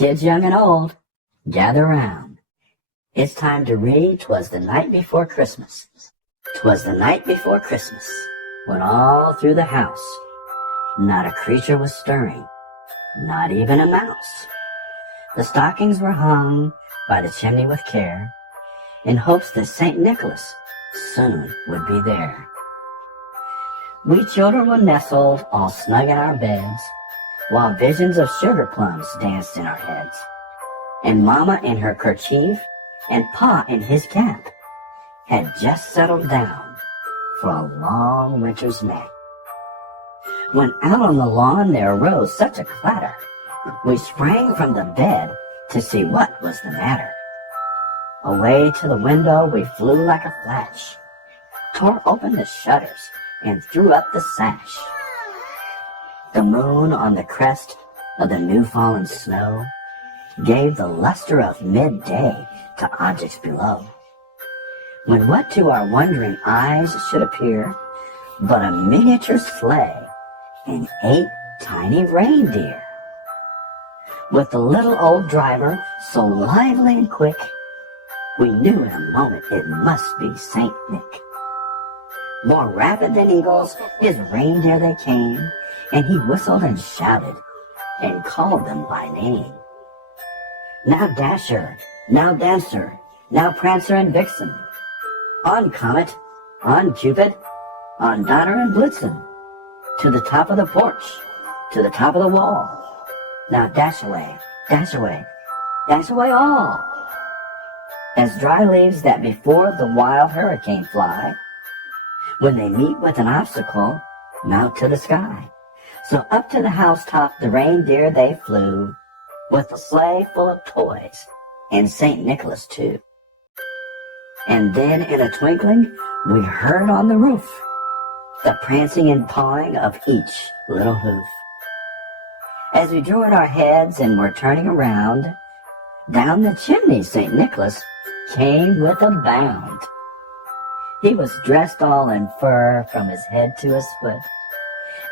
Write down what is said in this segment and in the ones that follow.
Kids young and old, gather round. It's time to read 'Twas the Night Before Christmas. 'Twas the night before Christmas, when all through the house not a creature was stirring, not even a mouse. The stockings were hung by the chimney with care, in hopes that St. Nicholas soon would be there. We children were nestled all snug in our beds, while visions of sugar plums danced in our heads, and Mama in her kerchief and Pa in his cap had just settled down for a long winter's nap. When out on the lawn there arose such a clatter, we sprang from the bed to see what was the matter. Away to the window we flew like a flash, tore open the shutters and threw up the sash. The moon on the crest of the new-fallen snow gave the luster of midday to objects below, when what to our wondering eyes should appear but a miniature sleigh and 8 tiny reindeer. With the little old driver so lively and quick, we knew in a moment it must be Saint Nick. More rapid than eagles, his reindeer they came, and he whistled and shouted and called them by name. Now Dasher, now Dancer, now Prancer and Vixen, on Comet, on Cupid, on Donner and Blitzen, to the top of the porch, to the top of the wall. Now dash away, dash away, dash away all. As dry leaves that before the wild hurricane fly, when they meet with an obstacle, mount to the sky. So up to the housetop the reindeer they flew, with a sleigh full of toys, and St. Nicholas too. And then in a twinkling we heard on the roof the prancing and pawing of each little hoof. As we drew in our heads and were turning around, down the chimney St. Nicholas came with a bound. He was dressed all in fur from his head to his foot,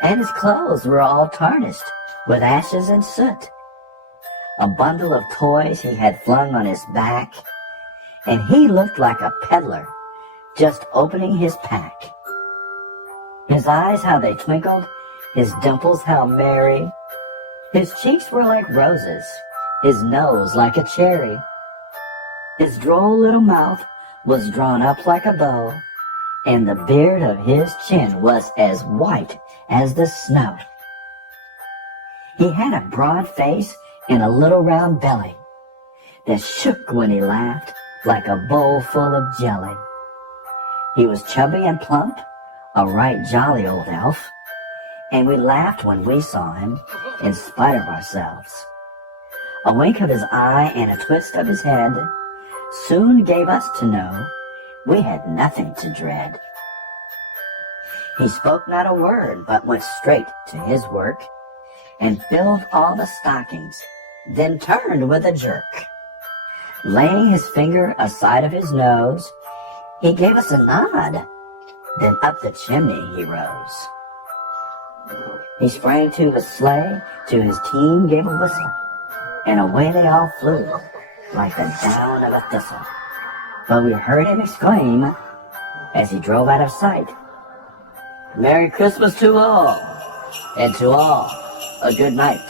and his clothes were all tarnished with ashes and soot. A bundle of toys he had flung on his back, and he looked like a peddler just opening his pack. His eyes how they twinkled, his dimples how merry. His cheeks were like roses, his nose like a cherry. His droll little mouth was drawn up like a bow, and the beard of his chin was as white as the snow. He had a broad face and a little round belly that shook when he laughed like a bowl full of jelly. He was chubby and plump, a right jolly old elf, and we laughed when we saw him in spite of ourselves. A wink of his eye and a twist of his head soon gave us to know we had nothing to dread. He spoke not a word, but went straight to his work, and filled all the stockings, then turned with a jerk. Laying his finger aside of his nose, he gave us a nod, then up the chimney he rose. He sprang to his sleigh, to his team gave a whistle, and away they all flew, like the down of a thistle. But we heard him exclaim, as he drove out of sight, "Merry Christmas to all, and to all a good night."